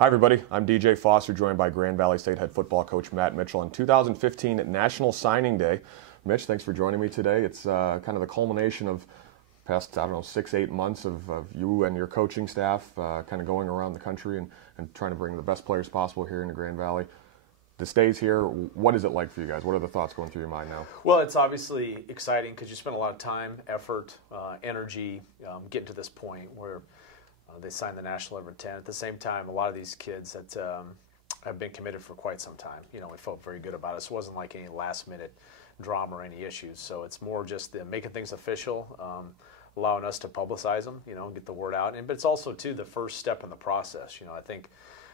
Hi everybody, I'm DJ Foster, joined by Grand Valley State head football coach Matt Mitchell on 2015 National Signing Day. Mitch, thanks for joining me today. It's kind of the culmination of past, 6-8 months of you and your coaching staff kind of going around the country and trying to bring the best players possible here into Grand Valley. The stays here, what is it like for you guys? What are the thoughts going through your mind now? Well, it's obviously exciting because you spend a lot of time, effort, energy getting to this point where they signed the national over 10. At the same time, a lot of these kids that have been committed for quite some time, we felt very good about it. So it wasn't like any last-minute drama or any issues. So it's more just making things official, allowing us to publicize them, get the word out. But it's also, too, the first step in the process. I think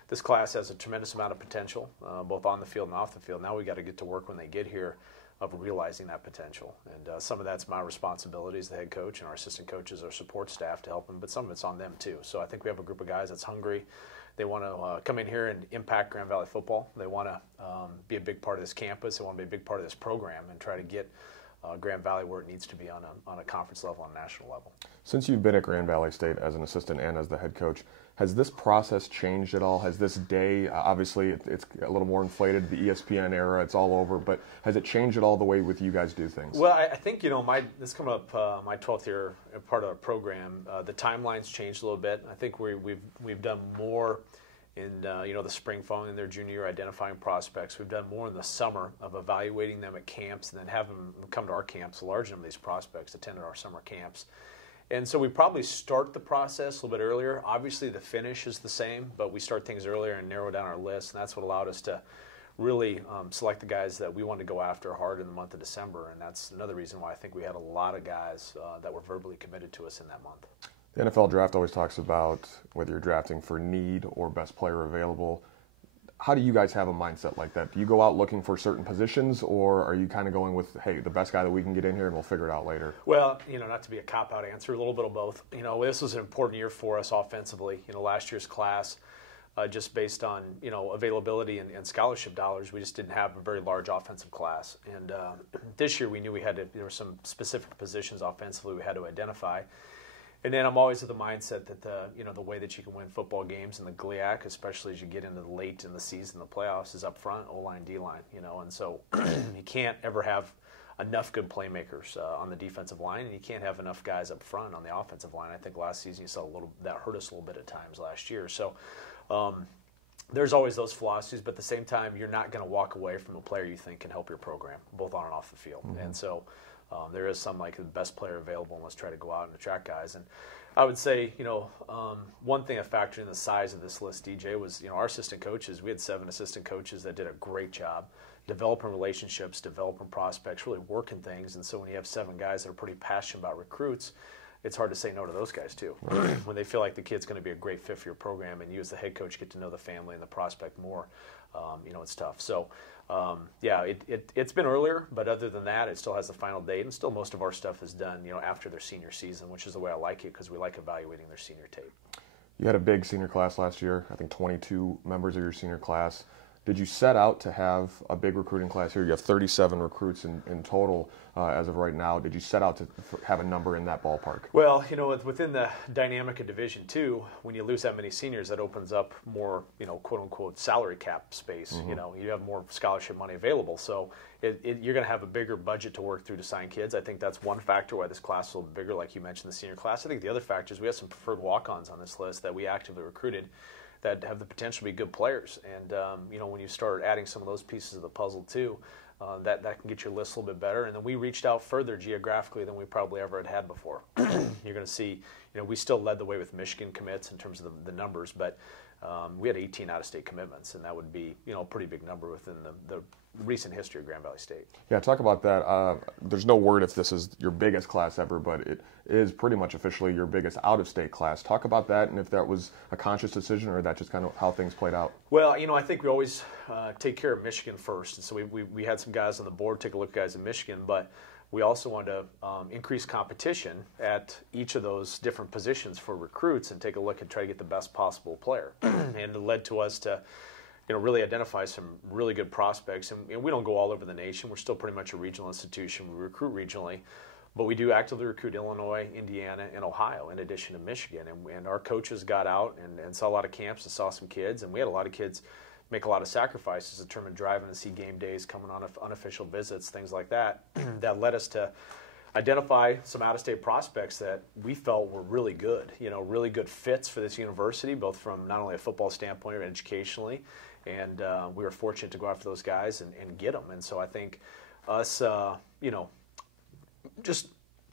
this class has a tremendous amount of potential, both on the field and off the field. Now we got to get to work when they get here of realizing that potential. And some of that's my responsibility as the head coach, and our assistant coaches, our support staff to help them, but some of it's on them too. So I think we have a group of guys that's hungry. They want to come in here and impact Grand Valley football. They want to be a big part of this campus. They want to be a big part of this program and try to get Grand Valley where it needs to be on a conference level, on a national level. Since you've been at Grand Valley State as an assistant and as the head coach, has this process changed at all? Has this day, obviously it's a little more inflated, the ESPN era, it's all over, but has it changed at all the way with you guys do things? Well, I think, this coming up my 12th year part of our program, the timeline's changed a little bit. I think we've done more in the spring following their junior year, identifying prospects. We've done more in the summer of evaluating them at camps and then have them come to our camps. A large number of these prospects attended our summer camps. And so we probably start the process a little bit earlier. Obviously the finish is the same, but we start things earlier and narrow down our list, and that's what allowed us to really select the guys that we wanted to go after hard in the month of December. And that's another reason why I think we had a lot of guys that were verbally committed to us in that month. The NFL draft always talks about whether you're drafting for need or best player available. How do you guys have a mindset like that? Do you go out looking for certain positions, or are you kind of going with, hey, the best guy that we can get in here and we'll figure it out later? Well, not to be a cop-out answer, a little bit of both. This was an important year for us offensively. Last year's class, just based on, availability and scholarship dollars, we just didn't have a very large offensive class. And this year we knew there were some specific positions offensively we had to identify. And then I'm always of the mindset that the way that you can win football games in the GLIAC, especially as you get into the late in the season, the playoffs, is up front, O-line, D-line, and so you can't ever have enough good playmakers on the defensive line, and you can't have enough guys up front on the offensive line. I think last season you saw that hurt us a little bit at times last year. So there's always those philosophies, but at the same time, you're not going to walk away from a player you think can help your program, both on and off the field. Mm-hmm. And so there is some like the best player available, and let's try to go out and attract guys. And I would say, one thing that factored in the size of this list, DJ, was, our assistant coaches. We had 7 assistant coaches that did a great job developing relationships, developing prospects, really working things. And so when you have 7 guys that are pretty passionate about recruits, it's hard to say no to those guys too. When they feel like the kid's going to be a great fit for your program, and you as the head coach get to know the family and the prospect more, it's tough. So, it's been earlier, but other than that, it still has the final date, and still most of our stuff is done, after their senior season, which is the way I like it because we like evaluating their senior tape. You had a big senior class last year. I think 22 members of your senior class. Did you set out to have a big recruiting class here? You have 37 recruits in total as of right now. Did you set out to have a number in that ballpark? Well, within the dynamic of Division II, when you lose that many seniors, that opens up more, quote-unquote, salary cap space. Mm-hmm. You have more scholarship money available. So you're going to have a bigger budget to work through to sign kids. I think that's one factor why this class is a little bigger, like you mentioned, the senior class. I think the other factor is we have some preferred walk-ons on this list that we actively recruited that have the potential to be good players. And, when you start adding some of those pieces of the puzzle too, that can get your list a little bit better. And then we reached out further geographically than we probably ever had before. You're going to see, we still led the way with Michigan commits in terms of the numbers, but we had 18 out-of-state commitments, and that would be, a pretty big number within the recent history of Grand Valley State. Yeah, talk about that. There's no word if this is your biggest class ever, but it is pretty much officially your biggest out-of-state class. Talk about that, and if that was a conscious decision or that just kind of how things played out. Well, I think we always take care of Michigan first, and so we had some guys on the board take a look at guys in Michigan, but we also wanted to increase competition at each of those different positions for recruits and take a look and try to get the best possible player. And it led to us to really identify some really good prospects. And we don't go all over the nation. We're still pretty much a regional institution. We recruit regionally. But we do actively recruit Illinois, Indiana, and Ohio in addition to Michigan. And our coaches got out and saw a lot of camps and saw some kids. And we had a lot of kids make a lot of sacrifices, determined driving to see game days, coming on unofficial visits, things like that. That led us to identify some out-of-state prospects that we felt were really good, really good fits for this university, both from not only a football standpoint, but educationally. And we were fortunate to go after those guys and get them. And so I think us, just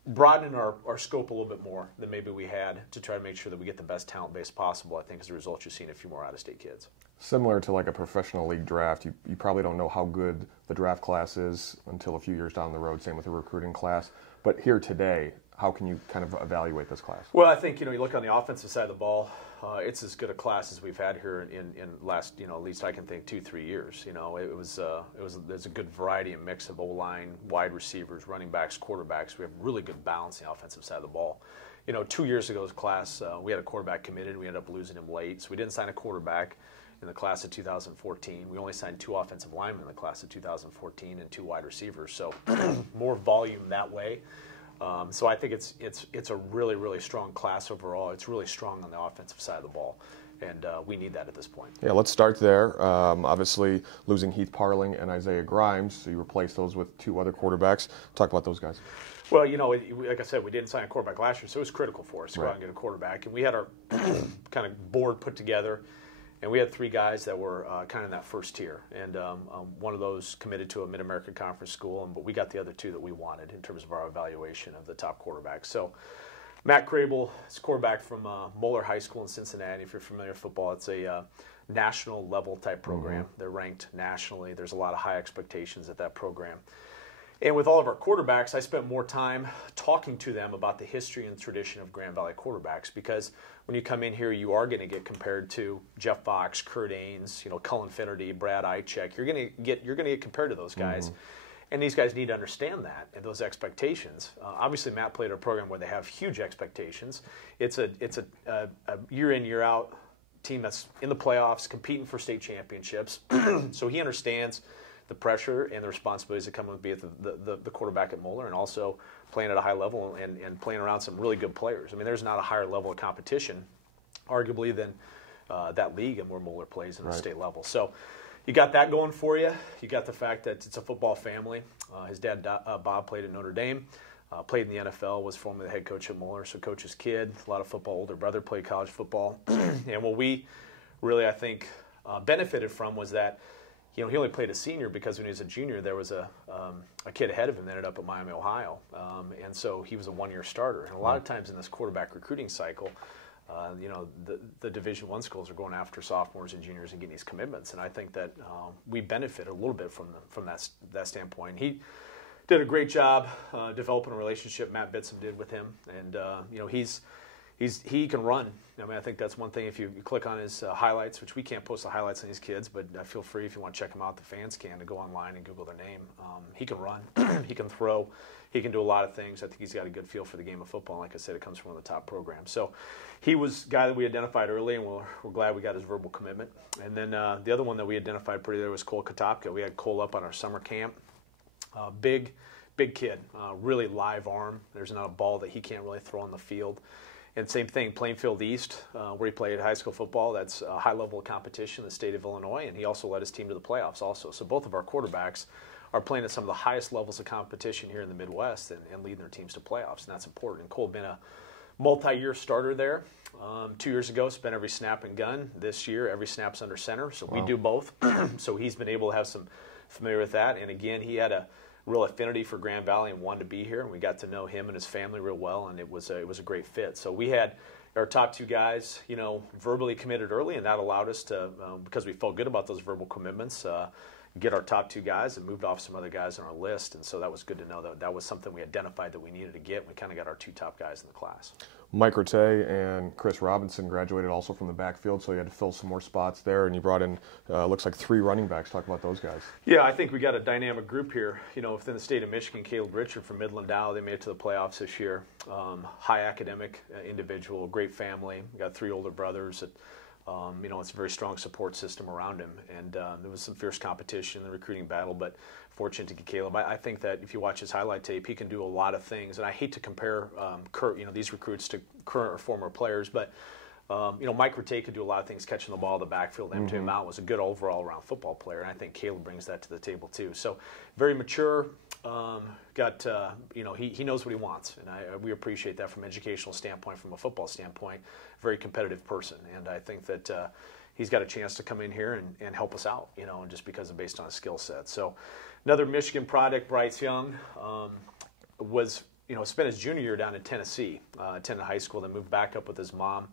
broadening our scope a little bit more than maybe we had to try to make sure that we get the best talent base possible, I think as a result you're seeing a few more out-of-state kids. Similar to like a professional league draft, you probably don't know how good the draft class is until a few years down the road, same with the recruiting class. But here today, how can you kind of evaluate this class? Well, I think, you look on the offensive side of the ball, it's as good a class as we've had here in last, at least I can think 2-3 years. There's a good variety and mix of O-line, wide receivers, running backs, quarterbacks. We have really good balance on the offensive side of the ball. 2 years ago's class, we had a quarterback committed. We ended up losing him late, so we didn't sign a quarterback in the class of 2014. We only signed 2 offensive linemen in the class of 2014 and 2 wide receivers, so more volume that way. So I think it's a really, really strong class overall. It's really strong on the offensive side of the ball, and we need that at this point. Yeah, let's start there. Obviously, losing Heath Parling and Isaiah Grimes, so you replaced those with 2 other quarterbacks. Talk about those guys. Well, like I said, we didn't sign a quarterback last year, so it was critical for us to go out and get a quarterback. And we had our kind of board put together, and we had 3 guys that were kind of in that first tier. And one of those committed to a Mid-American Conference school, but we got the other 2 that we wanted in terms of our evaluation of the top quarterbacks. So Matt Crable is quarterback from Moeller High School in Cincinnati. If you're familiar with football, it's a national level type program. Mm-hmm. They're ranked nationally. There's a lot of high expectations at that program. And with all of our quarterbacks, I spent more time talking to them about the history and tradition of Grand Valley quarterbacks, because when you come in here, you are going to get compared to Jeff Fox, Kurt Ains, Cullen Finnerty, Brad Eichek. You're going to get compared to those guys. Mm-hmm. And these guys need to understand that and those expectations. Obviously, Matt played at a program where they have huge expectations. It's a year in, year out team that's in the playoffs, competing for state championships. So he understands the pressure and the responsibilities that come with being the quarterback at Moeller, and also playing at a high level and playing around some really good players. I mean, there's not a higher level of competition, arguably, than that league and where Moeller plays in the state level. So you got that going for you. You got the fact that it's a football family. His dad, Bob, played at Notre Dame, played in the NFL, was formerly the head coach at Moeller, so coach's kid, a lot of football. Older brother played college football. And what we really, I think, benefited from was that he only played a senior because when he was a junior, there was a kid ahead of him that ended up at Miami, Ohio. And so he was a one-year starter. And a lot of times in this quarterback recruiting cycle, the Division I schools are going after sophomores and juniors and getting these commitments. And I think that we benefit a little bit from that standpoint. He did a great job developing a relationship. Matt Bitsom did with him. And, he can run. I mean, I think that's one thing. If you click on his highlights, which we can't post the highlights on these kids, but feel free if you want to check them out. The fans can, to go online and Google their name. He can run. He can throw. He can do a lot of things. I think he's got a good feel for the game of football. Like I said, it comes from one of the top programs. So he was a guy that we identified early, and we're glad we got his verbal commitment. And then the other one that we identified pretty early was Cole Katopka. We had Cole up on our summer camp. Big kid, really live arm. There's not a ball that he can't really throw on the field. And same thing, Plainfield East, where he played high school football. That's a high level of competition in the state of Illinois, and he also led his team to the playoffs also. So both of our quarterbacks are playing at some of the highest levels of competition here in the Midwest and leading their teams to playoffs, and that's important. And Cole been a multi-year starter there. 2 years ago, spent every snap and gun. This year, every snap's under center, so we do both. So he's been able to have some familiar with that. And again, he had a real affinity for Grand Valley and wanted to be here, and we got to know him and his family real well, and it was a great fit. So we had our top 2 guys, verbally committed early, and that allowed us to, because we felt good about those verbal commitments, get our top 2 guys and moved off some other guys on our list. And so that was good to know that was something we identified that we needed to get. We kind of got our 2 top guys in the class. Mike Rattay and Chris Robinson graduated also from the backfield, so you had to fill some more spots there, and you brought in, looks like 3 running backs. Talk about those guys. Yeah, I think we got a dynamic group here. Within the state of Michigan, Caleb Richard from Midland Dow, they made it to the playoffs this year. High academic individual, great family. We got 3 older brothers that It's a very strong support system around him. And there was some fierce competition in the recruiting battle, but fortunate to get Caleb. I think that if you watch his highlight tape, he can do a lot of things. And I hate to compare these recruits to current or former players, but Mike Rattay could do a lot of things, catching the ball in the backfield. Empty him out, was a good overall around football player, and I think Caleb brings that to the table too. So very mature. He knows what he wants, and we appreciate that from an educational standpoint, from a football standpoint. Very competitive person, and I think that he's got a chance to come in here and help us out, and just because of based on his skill set. So another Michigan product, Bryce Young, spent his junior year down in Tennessee, attended high school, then moved back up with his mom,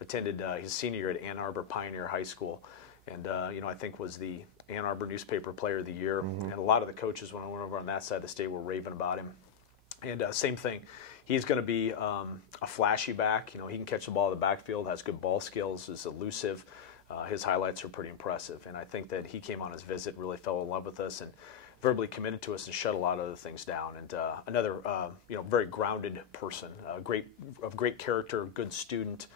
attended his senior year at Ann Arbor Pioneer High School, and I think was the Ann Arbor Newspaper Player of the Year. And a lot of the coaches, when I went over on that side of the state, were raving about him. And same thing, he's going to be a flashy back. He can catch the ball in the backfield, has good ball skills, is elusive. His highlights are pretty impressive, and I think that he came on his visit, really fell in love with us, and verbally committed to us and shut a lot of other things down. And another, very grounded person, of great character, good student,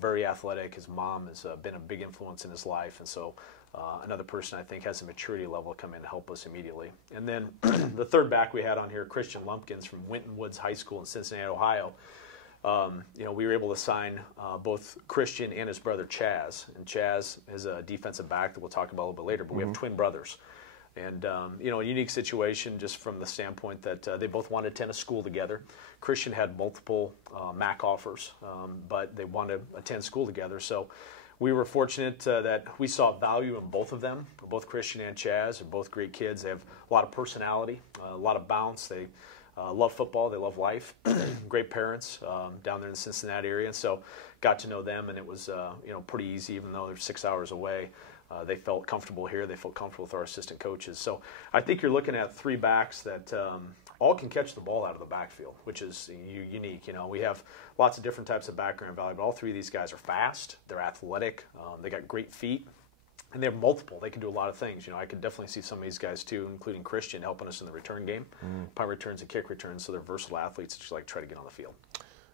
very athletic. His mom has been a big influence in his life, and so another person I think has a maturity level to come in to help us immediately. And then the third back we had on here, Christian Lumpkins from Winton Woods High School in Cincinnati, Ohio. We were able to sign both Christian and his brother Chaz. And Chaz is a defensive back that we'll talk about a little bit later, but we have twin brothers. And, a unique situation just from the standpoint that they both wanted to attend a school together. Christian had multiple MAC offers, but they wanted to attend school together. So we were fortunate that we saw value in both of them. Both Christian and Chaz are both great kids. They have a lot of personality, a lot of bounce. They love football. They love life. Great parents down there in the Cincinnati area. And so got to know them, and it was pretty easy, even though they're 6 hours away. They felt comfortable here. They felt comfortable with our assistant coaches. So I think you're looking at three backs that all can catch the ball out of the backfield, which is unique. We have lots of different types of background value, but all three of these guys are fast. They're athletic. They got great feet, and they have multiple. They can do a lot of things. I could definitely see some of these guys too, including Christian, helping us in the return game, punt returns and kick returns. So they're versatile athletes that just try to get on the field.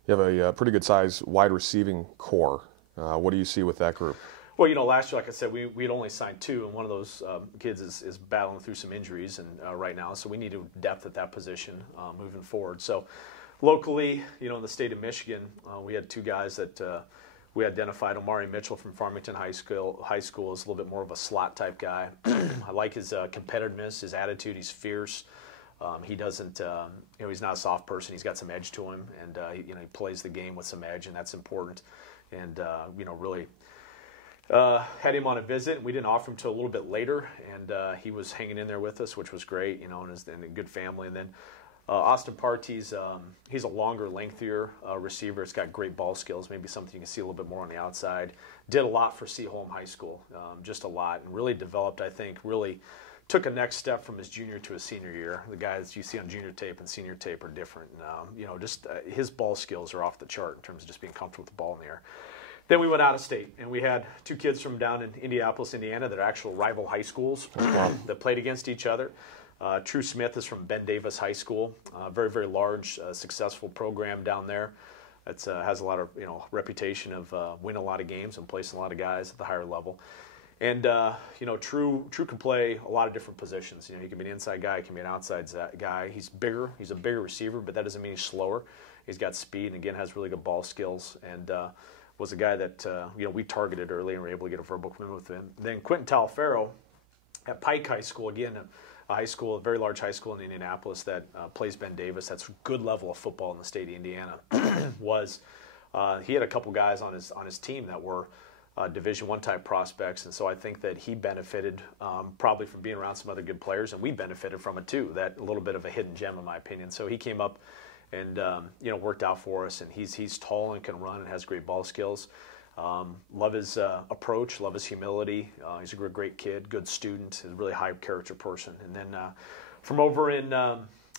You have a pretty good size wide receiving core. What do you see with that group? Well, last year, like I said, we had only signed two, and one of those kids is battling through some injuries and right now, so we need depth at that position moving forward. So locally, in the state of Michigan, we had two guys that we identified. Omari Mitchell from Farmington High School is a little bit more of a slot type guy. I like his competitiveness, his attitude. He's fierce. He doesn't, he's not a soft person. He's got some edge to him, and he plays the game with some edge, and that's important. And really. Had him on a visit. We didn't offer him till a little bit later, and he was hanging in there with us, which was great, and a good family. And then Austin Partey's, he's a longer, lengthier receiver. It's got great ball skills, maybe something you can see a little bit more on the outside. Did a lot for Seaholm High School, just a lot, and really developed, I think, really took a next step from his junior to his senior year. The guys you see on junior tape and senior tape are different. His ball skills are off the chart in terms of just being comfortable with the ball in the air. Then we went out of state, and we had two kids from down in Indianapolis, Indiana, that are actual rival high schools that played against each other. True Smith is from Ben Davis High School, very, very large, successful program down there. It has a lot of reputation of winning a lot of games and placing a lot of guys at the higher level. And True can play a lot of different positions. He can be an inside guy, he can be an outside guy. He's bigger. He's a bigger receiver, but that doesn't mean he's slower. He's got speed, and again has really good ball skills. And was a guy that we targeted early and were able to get a verbal commitment with him. Then Quentin Talfero at Pike High School, again, a very large high school in Indianapolis that plays Ben Davis. That's a good level of football in the state of Indiana. He had a couple guys on his team that were Division I type prospects, and so I think that he benefited probably from being around some other good players, and we benefited from it too. That a little bit of a hidden gem, in my opinion. So he came up and worked out for us, and he's tall and can run and has great ball skills. Love his approach, love his humility. He's a great kid, good student, a really high character person. And then from over in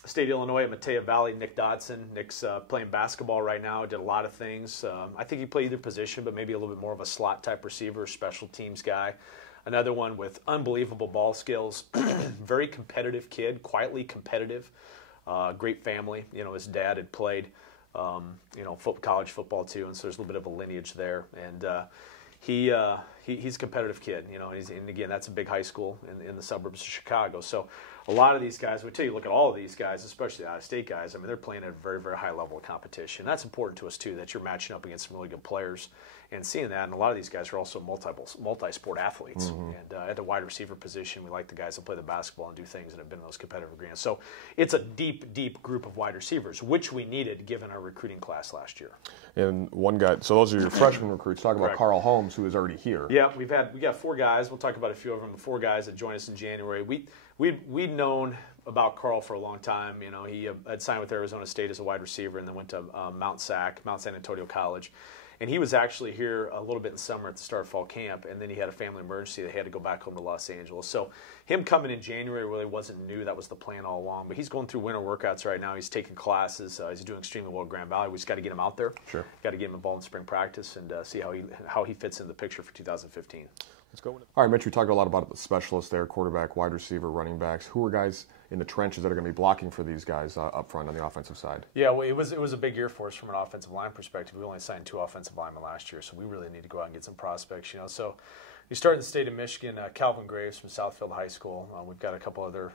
State Illinois at Mattea Valley, Nick Dodson. Nick's playing basketball right now, did a lot of things. I think he played either position, but maybe a little bit more of a slot type receiver, special teams guy. Another one with unbelievable ball skills, very competitive kid, quietly competitive. Great family. His dad had played, college football too, and so there's a little bit of a lineage there. And he's a competitive kid, you know, and again, that's a big high school in the suburbs of Chicago. So a lot of these guys, we tell you, look at all of these guys, especially the out-of-state guys, I mean, they're playing at a very, very high level of competition. That's important to us, too, that you're matching up against some really good players and seeing that. And a lot of these guys are also multi-sport athletes. And at the wide receiver position, we like the guys that play the basketball and do things and have been in those competitive arenas. So it's a deep, deep group of wide receivers, which we needed given our recruiting class last year. And one guy, so those are your freshman recruits. Talk about Carl Holmes, who is already here. Yeah, we got 4 guys. We'll talk about a few of them. The 4 guys that joined us in January. We'd known about Carl for a long time. You know, he had signed with Arizona State as a wide receiver and then went to Mount San Antonio College. And he was actually here a little bit in summer at the start of fall camp, and then he had a family emergency. They had to go back home to Los Angeles. So him coming in January really wasn't new. That was the plan all along. But he's going through winter workouts right now. He's taking classes. He's doing extremely well at Grand Valley. We just got to get him out there. Sure. Got to get him involved in spring practice and see how he fits in the picture for 2015. Let's go. All right, Mitch, we talked a lot about the specialists there, quarterback, wide receiver, running backs. Who are guys in the trenches that are going to be blocking for these guys up front on the offensive side? Yeah, well, it was a big year for us from an offensive line perspective. We only signed 2 offensive linemen last year, so we really need to go out and get some prospects. You know, so you start in the state of Michigan. Calvin Graves from Southfield High School. We've got a couple other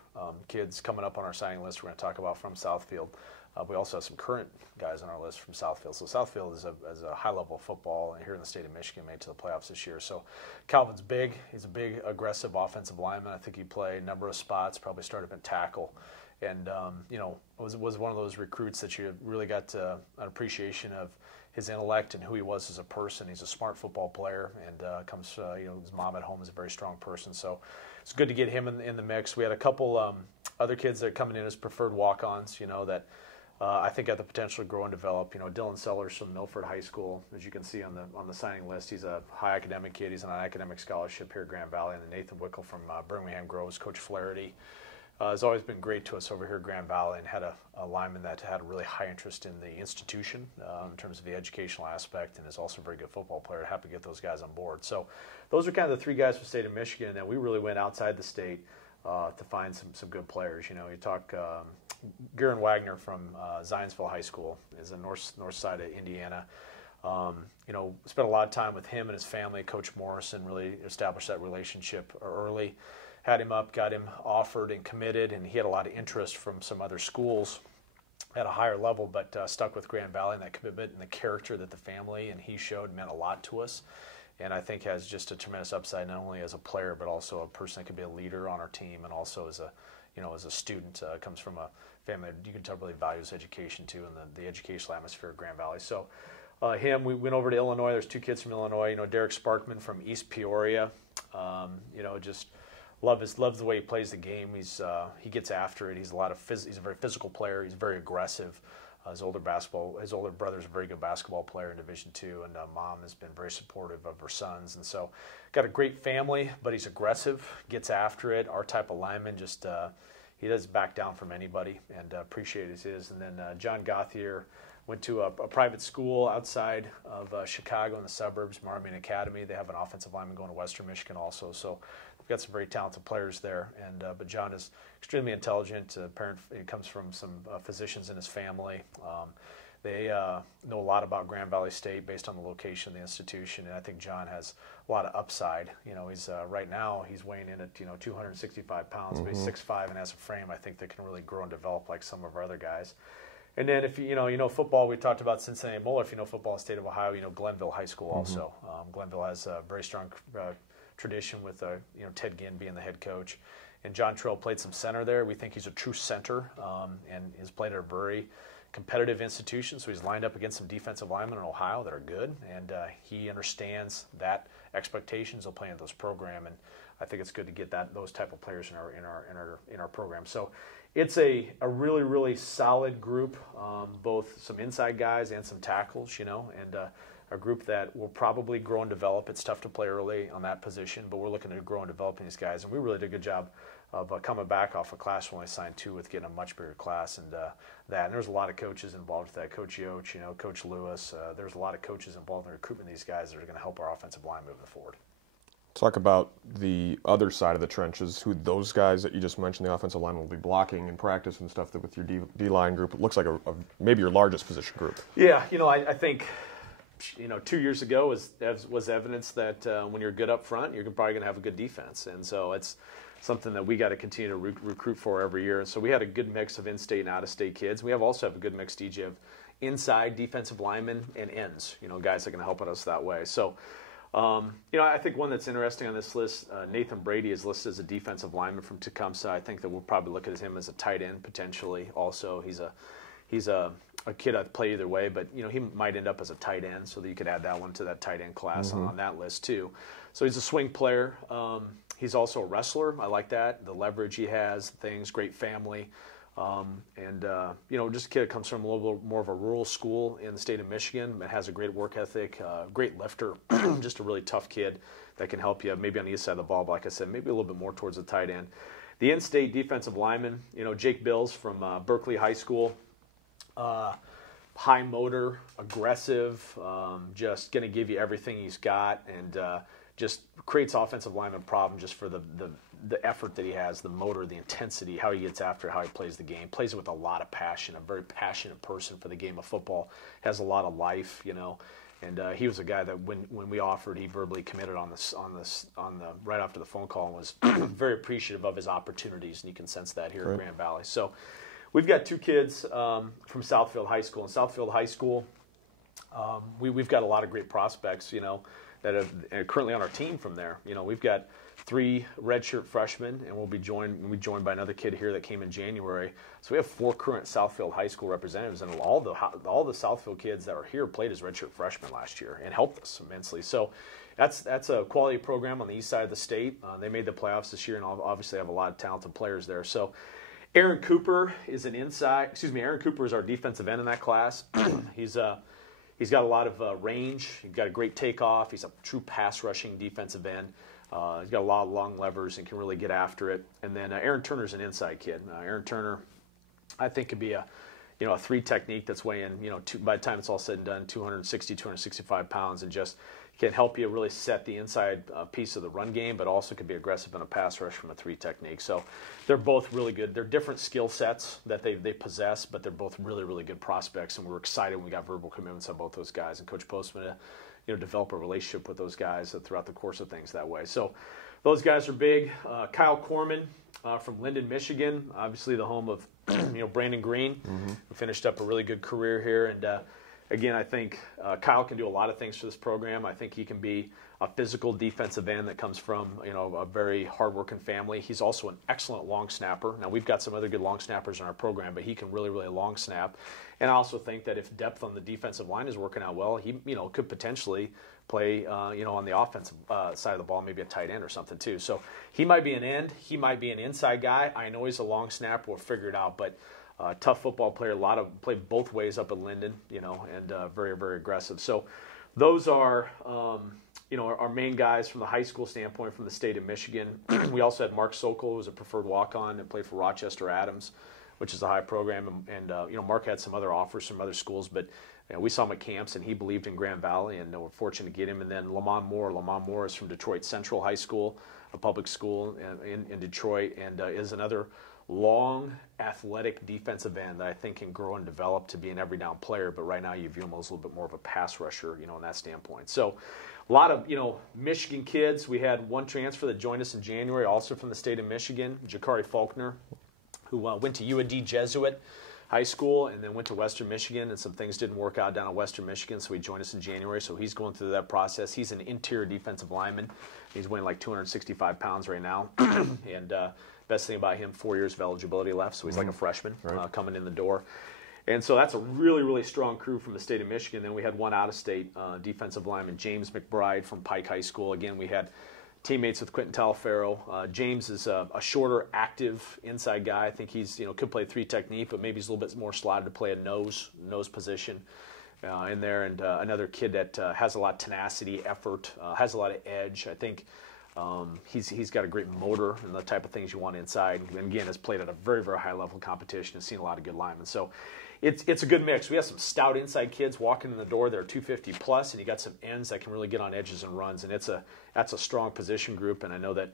kids coming up on our signing list we're going to talk about from Southfield. We also have some current guys on our list from Southfield. So Southfield is a high level of football here in the state of Michigan, made to the playoffs this year. So Calvin's big. He's a big, aggressive offensive lineman. I think he played a number of spots, probably started in tackle. And, you know, was one of those recruits that you really got an appreciation of his intellect and who he was as a person. He's a smart football player and you know, his mom at home is a very strong person. So it's good to get him in the mix. We had a couple other kids that are coming in as preferred walk-ons, you know, that I think got the potential to grow and develop. You know, Dylan Sellers from Milford High School, as you can see on the signing list, he's a high academic kid. He's on an academic scholarship here at Grand Valley. And then Nathan Wickel from Birmingham Groves, Coach Flaherty, has always been great to us over here at Grand Valley and had a lineman that had a really high interest in the institution in terms of the educational aspect and is also a very good football player. Happy to get those guys on board. So those are kind of the 3 guys from the state of Michigan, and we really went outside the state to find some good players. You know, you talk Garen Wagner from Zionsville High School is the north side of Indiana. You know, spent a lot of time with him and his family. Coach Morrison really established that relationship early. Had him up, got him offered and committed, and he had a lot of interest from some other schools at a higher level, but stuck with Grand Valley, and that commitment and the character that the family and he showed meant a lot to us. And I think has just a tremendous upside, not only as a player, but also a person that could be a leader on our team, and also as a student. Comes from a family that you can tell really values education too, and the educational atmosphere of Grand Valley. So we went over to Illinois. There's 2 kids from Illinois. You know, Derek Sparkman from East Peoria. You know, just loves the way he plays the game. He gets after it. He's a very physical player. He's very aggressive. His older brother's a very good basketball player in Division II, and mom has been very supportive of her sons. And so, got a great family, but he's aggressive, gets after it. Our type of lineman, just he doesn't back down from anybody, and appreciate his. And then John Gauthier went to a private school outside of Chicago in the suburbs, Marmion Academy. They have an offensive lineman going to Western Michigan also. So we've got some very talented players there. And but John is extremely intelligent. He comes from some physicians in his family. They know a lot about Grand Valley State based on the location of the institution, and I think John has a lot of upside. You know, he's right now he's weighing in at 265 pounds, but he's 6'5" and has a frame I think that can really grow and develop like some of our other guys. And then if you know football, we talked about Cincinnati Moeller. If you know football in the state of Ohio, you know Glenville High School also. Glenville has a very strong tradition with Ted Ginn being the head coach. And John Trill played some center there. We think he's a true center and has played at a very competitive institution. So he's lined up against some defensive linemen in Ohio that are good, and he understands that expectations of playing those program. And I think it's good to get those type of players in our program. So it's a really, really solid group, both some inside guys and some tackles, and a group that will probably grow and develop. It's tough to play early on that position, but we're looking to grow and develop these guys. And we really did a good job of coming back off a class we only signed 2 with, getting a much bigger class. And and there's a lot of coaches involved with that. Coach Yoch, Coach Lewis. There's a lot of coaches involved in recruitment of these guys that are going to help our offensive line moving forward. Talk about the other side of the trenches, who those guys that you just mentioned, the offensive line will be blocking in practice and stuff with your D-line group. It looks like maybe your largest position group. Yeah, I think 2 years ago was evidence that when you're good up front, you're probably going to have a good defense. And so it's something that we got to continue to recruit for every year. And so we had a good mix of in-state and out-of-state kids. We also have a good mix, DJ, of inside defensive linemen and ends, guys that can help us that way. So, I think one that's interesting on this list, Nathan Brady is listed as a defensive lineman from Tecumseh. I think that we'll probably look at him as a tight end potentially. Also, he's a kid I'd play either way, but he might end up as a tight end, so that you could add that one to that tight end class on that list too. So he's a swing player. He's also a wrestler. I like that. The leverage he has, great family. Just a kid that comes from a little bit more of a rural school in the state of Michigan, but has a great work ethic, great lifter, just a really tough kid that can help you maybe on the east side of the ball, but like I said, maybe a little bit more towards the tight end. The in-state defensive lineman, Jake Bills from Berkeley High School, high motor, aggressive, just going to give you everything he's got, and just creates offensive lineman problem just for the effort that he has, the motor, the intensity, how he gets after it, how he plays the game. Plays it with a lot of passion, a very passionate person for the game of football, has a lot of life, And he was a guy that when we offered, he verbally committed on the right after the phone call and was very appreciative of his opportunities, and you can sense that here at Grand Valley. So we've got two kids from Southfield High School. In Southfield High School, we've got a lot of great prospects, that are currently on our team from there. We've got 3 redshirt freshmen, and we'll be joined by another kid here that came in January. So we have 4 current Southfield High School representatives, and all the Southfield kids that are here played as redshirt freshmen last year and helped us immensely. So that's a quality program on the east side of the state. They made the playoffs this year, and obviously have a lot of talented players there. So Aaron Cooper is Aaron Cooper is our defensive end in that class. He's got a lot of range. He's got a great takeoff. He's a true pass rushing defensive end. He's got a lot of long levers and can really get after it. And then Aaron Turner's an inside kid. Aaron Turner, I think, could be a 3 technique that's weighing, by the time it's all said and done, 260, 265 pounds, and just can help you really set the inside piece of the run game, but also could be aggressive in a pass rush from a 3 technique. So they're both really good. They're different skill sets that they possess, but they're both really, really good prospects, and we're excited when we got verbal commitments on both those guys. And Coach Postman, develop a relationship with those guys throughout the course of things that way. So those guys are big. Kyle Corman from Linden, Michigan, obviously the home of Brandon Green, who finished up a really good career here. And again, I think Kyle can do a lot of things for this program. I think he can be a physical defensive end that comes from a very hardworking family. He's also an excellent long snapper. Now we've got some other good long snappers in our program, but he can really, really long snap. And I also think that if depth on the defensive line is working out well, he could potentially play on the offensive side of the ball, maybe a tight end or something too. So he might be an end. He might be an inside guy. I know he's a long snapper. We'll figure it out, but. Tough football player, played both ways up at Linden, and very, very aggressive. So those are, our main guys from the high school standpoint from the state of Michigan. We also had Mark Sokol, who was a preferred walk-on and played for Rochester Adams, which is a high program. And Mark had some other offers from other schools, but we saw him at camps, and he believed in Grand Valley, and we're fortunate to get him. And then Lamont Moore is from Detroit Central High School, a public school in Detroit, and is another long, athletic defensive end that I think can grow and develop to be an every down player, but right now you view him as a little bit more of a pass rusher, in that standpoint. So a lot of, Michigan kids. We had one transfer that joined us in January, also from the state of Michigan, Jakari Faulkner, who went to UAD Jesuit High School and then went to Western Michigan, and some things didn't work out down at Western Michigan, so he joined us in January. So he's going through that process. He's an interior defensive lineman. He's weighing like 265 pounds right now, and best thing about him, 4 years of eligibility left, so he's like a freshman coming in the door. And so that's a really, really strong crew from the state of Michigan. Then we had one out-of-state defensive lineman, James McBride from Pike High School. Again, we had teammates with Quentin Talafaro. James is a shorter, active inside guy. I think he's could play 3 technique, but maybe he's a little bit more slotted to play a nose position in there. And another kid that has a lot of tenacity, effort, has a lot of edge. I think he's got a great motor and the type of things you want inside. And again, has played at a very, very high level competition and seen a lot of good linemen. So it's a good mix. We have some stout inside kids walking in the door. They're 250 plus, and you got some ends that can really get on edges and runs. And that's a strong position group. And I know that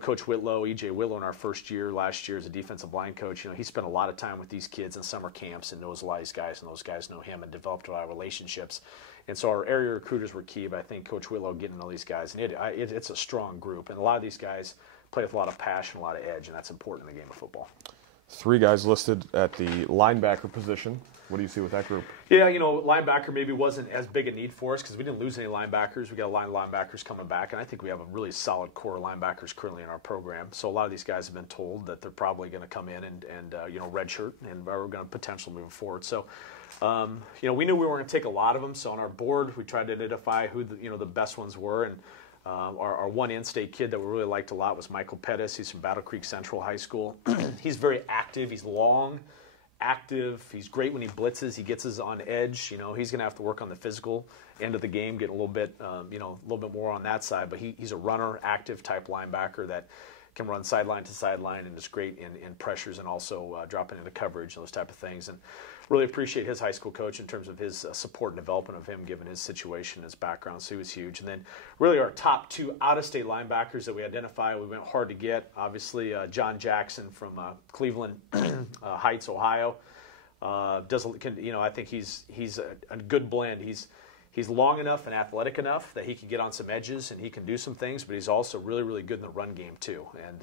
Coach Whitlow, E.J. Whitlow, in our first year last year as a defensive line coach, he spent a lot of time with these kids in summer camps and knows a lot of these guys, and those guys know him and developed a lot of relationships. And so our area recruiters were key, but I think Coach Whitlow getting to know these guys, and it's a strong group. And a lot of these guys play with a lot of passion, a lot of edge, and that's important in the game of football. 3 guys listed at the linebacker position. What do you see with that group? Yeah, linebacker maybe wasn't as big a need for us because we didn't lose any linebackers. We got a line of linebackers coming back, and I think we have a really solid core of linebackers currently in our program. So a lot of these guys have been told that they're probably going to come in and redshirt, and we're going to potentially move forward. So, we knew we were going to take a lot of them. So on our board, we tried to identify who the best ones were, and our one in-state kid that we really liked a lot was Michael Pettis. He's from Battle Creek Central High School. He's very active. He's long, active. He's great when he blitzes. He gets us on edge. He's going to have to work on the physical end of the game, get a little bit more on that side. But he's a runner, active type linebacker that can run sideline to sideline and is great in pressures and also dropping into coverage and those type of things. And really appreciate his high school coach in terms of his support and development of him, given his situation, his background. So he was huge. And then really our top 2 out-of-state linebackers that we identified, we went hard to get. Obviously, John Jackson from Cleveland Heights, Ohio. I think he's a good blend. He's long enough and athletic enough that he can get on some edges and he can do some things, but he's also really, really good in the run game too. And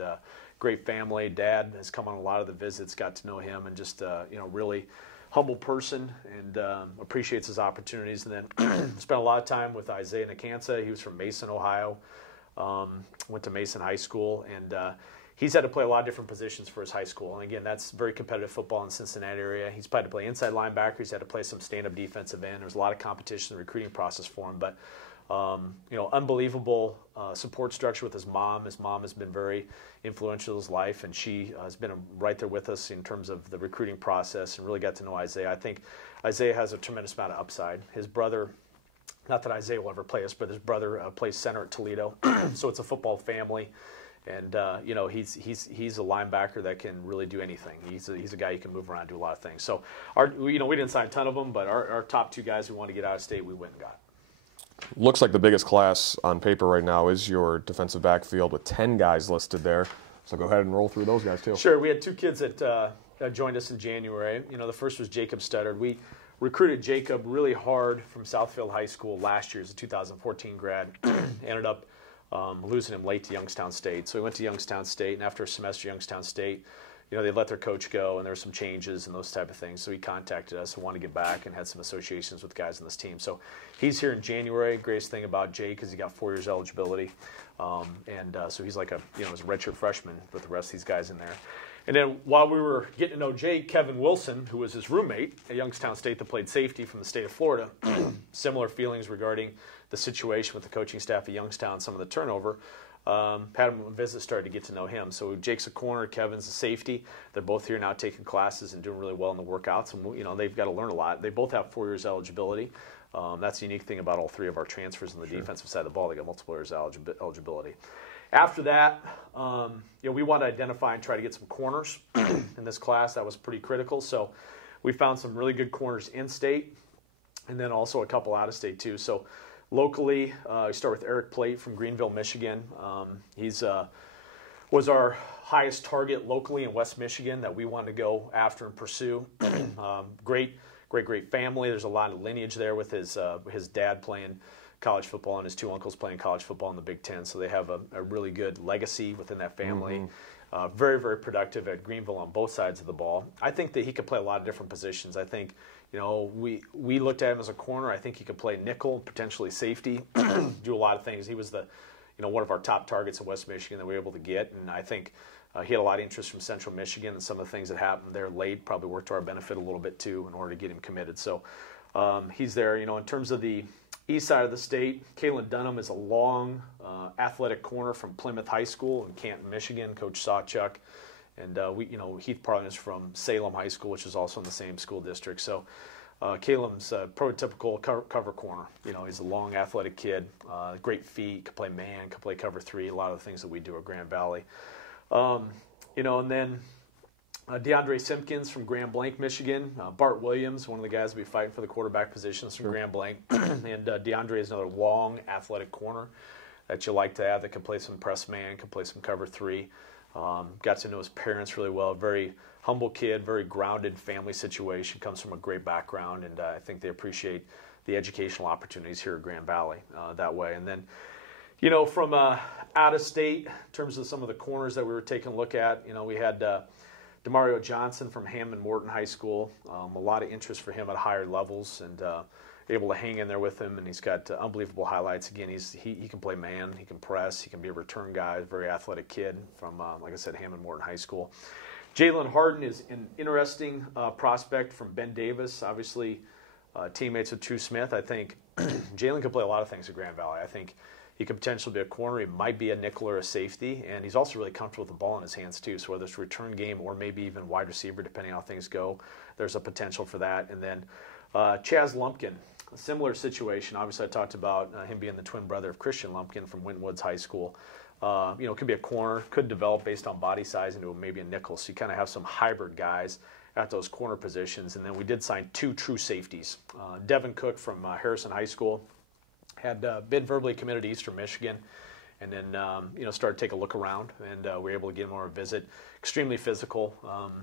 great family. Dad has come on a lot of the visits, got to know him, and just really humble person, and appreciates his opportunities. And then spent a lot of time with Isaiah Nakansa. He was from Mason, Ohio. Went to Mason High School, and he's had to play a lot of different positions for his high school. And again, that's very competitive football in the Cincinnati area. He's had to play inside linebacker. He's had to play some stand-up defensive end. There's a lot of competition in the recruiting process for him. But, unbelievable support structure with his mom. His mom has been very influential in his life, and she has been right there with us in terms of the recruiting process and really got to know Isaiah. I think Isaiah has a tremendous amount of upside. His brother, not that Isaiah will ever play us, but his brother plays center at Toledo. So it's a football family. And he's a linebacker that can really do anything. He's a guy you can move around, do a lot of things. So we didn't sign a ton of them, but our top 2 guys we want to get out of state, we went and got. Looks like the biggest class on paper right now is your defensive backfield with 10 guys listed there. So go ahead and roll through those guys too. Sure. We had 2 kids that joined us in January. The first was Jacob Studdard. We recruited Jacob really hard from Southfield High School last year as a 2014 grad. Ended up losing him late to Youngstown State. So he went to Youngstown State, and after a semester at Youngstown State, they let their coach go, and there were some changes and those type of things. So he contacted us and wanted to get back and had some associations with guys on this team. So he's here in January. Greatest thing about Jake is he got 4 years eligibility. So he's like he's a redshirt freshman with the rest of these guys in there. And then while we were getting to know Jake, Kevin Wilson, who was his roommate at Youngstown State that played safety from the state of Florida, similar feelings regarding the situation with the coaching staff at Youngstown, some of the turnover. Had him on a visit, started to get to know him. So Jake's a corner, Kevin's a safety. They're both here now taking classes and doing really well in the workouts. And they've got to learn a lot. They both have 4 years eligibility. That's the unique thing about all 3 of our transfers on the defensive side of the ball. They got multiple years eligibility. After that, we want to identify and try to get some corners in this class. That was pretty critical. So we found some really good corners in state, and then also a couple out of state too. So locally, we start with Eric Plate from Greenville, Michigan. He's was our highest target locally in West Michigan that we wanted to go after and pursue. Great family. There's a lot of lineage there with his dad playing college football and his 2 uncles playing college football in the Big Ten. So they have a really good legacy within that family. Mm-hmm. Very, very productive at Greenville on both sides of the ball. I think that he could play a lot of different positions. I think, we looked at him as a corner. I think he could play nickel, potentially safety, do a lot of things. He was one of our top targets in West Michigan that we were able to get. And I think he had a lot of interest from Central Michigan, and some of the things that happened there late probably worked to our benefit a little bit too in order to get him committed. So he's there. In terms of the east side of the state, Kalen Dunham is a long, athletic corner from Plymouth High School in Canton, Michigan. Coach Sawchuk, and Heath Parlin is from Salem High School, which is also in the same school district. So Kalem's a prototypical cover corner. He's a long, athletic kid, great feet, can play man, can play cover 3. A lot of the things that we do at Grand Valley, and then. DeAndre Simpkins from Grand Blanc, Michigan. Bart Williams, one of the guys we fight for the quarterback positions from Grand Blanc. And DeAndre is another long, athletic corner that you like to have that can play some press man, can play some cover three. Got to know his parents really well. Very humble kid, very grounded family situation, comes from a great background, and I think they appreciate the educational opportunities here at Grand Valley that way. And then, from out of state, in terms of some of the corners that we were taking a look at, we had Demario Johnson from Hammond Morton High School. A lot of interest for him at higher levels, and able to hang in there with him, and he's got unbelievable highlights. Again, he can play man, he can press, he can be a return guy, very athletic kid from, like I said, Hammond Morton High School. Jalen Harden is an interesting prospect from Ben Davis, obviously teammates with True Smith. I think Jalen could play a lot of things at Grand Valley. I think he could potentially be a corner. He might be a nickel or a safety, and he's also really comfortable with the ball in his hands too. So whether it's return game or maybe even wide receiver, depending on how things go, there's a potential for that. And then Chaz Lumpkin, a similar situation. Obviously, I talked about him being the twin brother of Christian Lumpkin from Wynwoods High School. Could be a corner, could develop based on body size into maybe a nickel. So you kind of have some hybrid guys at those corner positions. And then we did sign 2 true safeties. Devin Cook from Harrison High School had been verbally committed to Eastern Michigan, and then started to take a look around, and we were able to get him on a visit. Extremely physical.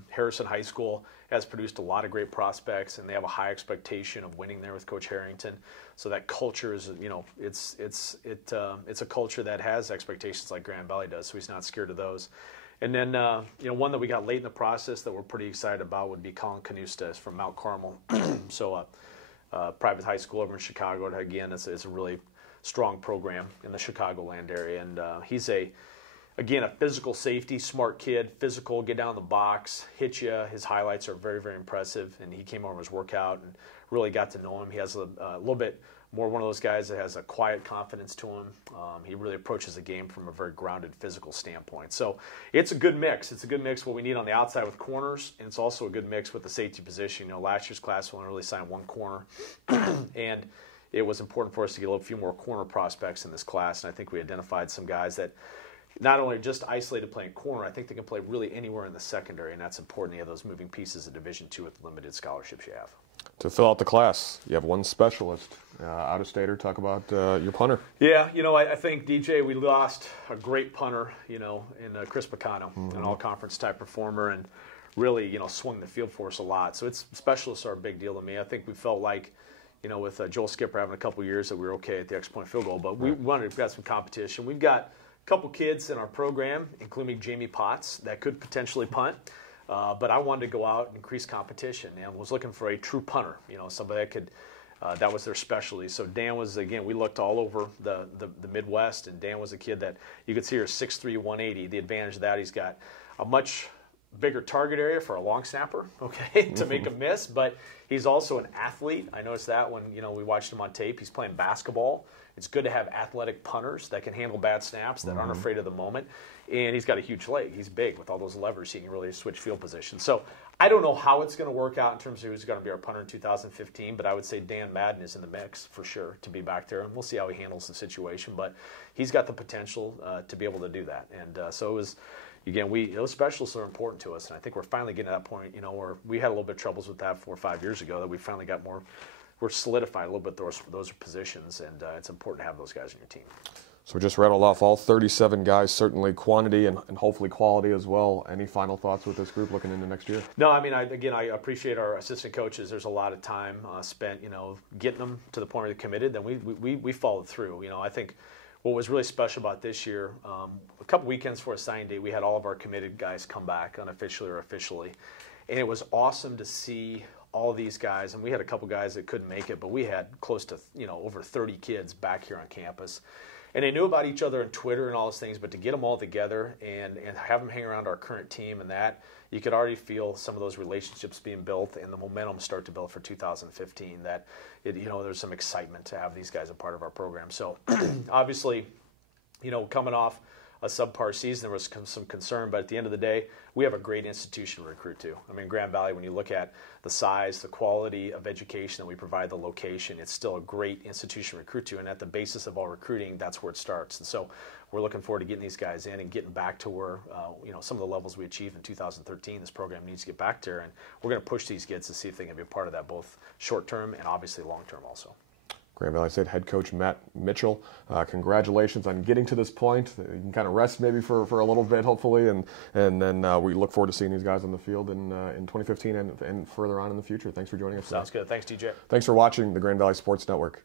Harrison High School has produced a lot of great prospects, and they have a high expectation of winning there with Coach Harrington. So that culture is, it's a culture that has expectations like Grand Valley does. So he's not scared of those. And then one that we got late in the process that we're pretty excited about would be Colin Canusta from Mount Carmel. So private high school over in Chicago. Again, it's a really strong program in the Chicagoland area, and he's a physical safety, smart kid, physical, get down the box, hit you. His highlights are very, very impressive, and he came over his workout and really got to know him. He has a little bit more one of those guys that has a quiet confidence to him. He really approaches the game from a very grounded physical standpoint. So it's a good mix. It's a good mix what we need on the outside with corners, and it's also a good mix with the safety position. Last year's class we only really signed 1 corner, and it was important for us to get a few more corner prospects in this class, and I think we identified some guys that not only just isolated playing corner, I think they can play really anywhere in the secondary, and that's important. You have those moving pieces of Division II with the limited scholarships you have. To fill out the class, you have 1 specialist. Out-of-stater, talk about your punter. Yeah, I think, DJ, we lost a great punter, in Chris Picano, an all-conference type performer, and really, swung the field for us a lot. So specialists are a big deal to me. I think we felt like, with Joel Skipper having a couple years that we were okay at the extra-point field goal, but we wanted to get some competition. We've got a couple kids in our program, including Jamie Potts, that could potentially punt. But I wanted to go out and increase competition and was looking for a true punter, somebody that could, that was their specialty. So Dan was, again, we looked all over the Midwest, and Dan was a kid that you could see here 6'3", 180. The advantage of that, he's got a much bigger target area for a long snapper, to make a miss, but he's also an athlete. I noticed that when, we watched him on tape. He's playing basketball. It's good to have athletic punters that can handle bad snaps, that aren't afraid of the moment. And he's got a huge leg. He's big with all those levers. He can really switch field position. So I don't know how it's going to work out in terms of who's going to be our punter in 2015, but I would say Dan Madden is in the mix for sure to be back there. And we'll see how he handles the situation. But he's got the potential to be able to do that. And so it was, again, those specialists are important to us. And I think we're finally getting to that point, where we had a little bit of troubles with that 4 or 5 years ago, that we finally got more. We're solidified a little bit those positions, and it's important to have those guys on your team. So we just rattled off all 37 guys, certainly quantity and hopefully quality as well. Any final thoughts with this group looking into next year? No, I mean, I appreciate our assistant coaches. There's a lot of time spent, getting them to the point where they're committed. Then we followed through. I think what was really special about this year, a couple weekends before a signing day, we had all of our committed guys come back unofficially or officially. And it was awesome to see all these guys, and we had a couple guys that couldn't make it, but we had close to over 30 kids back here on campus, and they knew about each other on Twitter and all those things. But to get them all together and have them hang around our current team, and that you could already feel some of those relationships being built and the momentum start to build for 2015. That there's some excitement to have these guys a part of our program. So obviously, coming off a subpar season, there was some concern, but at the end of the day, we have a great institution to recruit to. I mean, Grand Valley, when you look at the size, the quality of education that we provide, the location, it's still a great institution to recruit to, and at the basis of all recruiting, that's where it starts. And so we're looking forward to getting these guys in and getting back to where, some of the levels we achieved in 2013, this program needs to get back there, and we're going to push these kids to see if they can be a part of that, both short-term and obviously long-term also. Grand Valley State head coach Matt Mitchell. Congratulations on getting to this point. You can kind of rest maybe for a little bit, hopefully, and then we look forward to seeing these guys on the field in 2015 and further on in the future. Thanks for joining us. Sounds good. Thanks, DJ. Thanks for watching the Grand Valley Sports Network.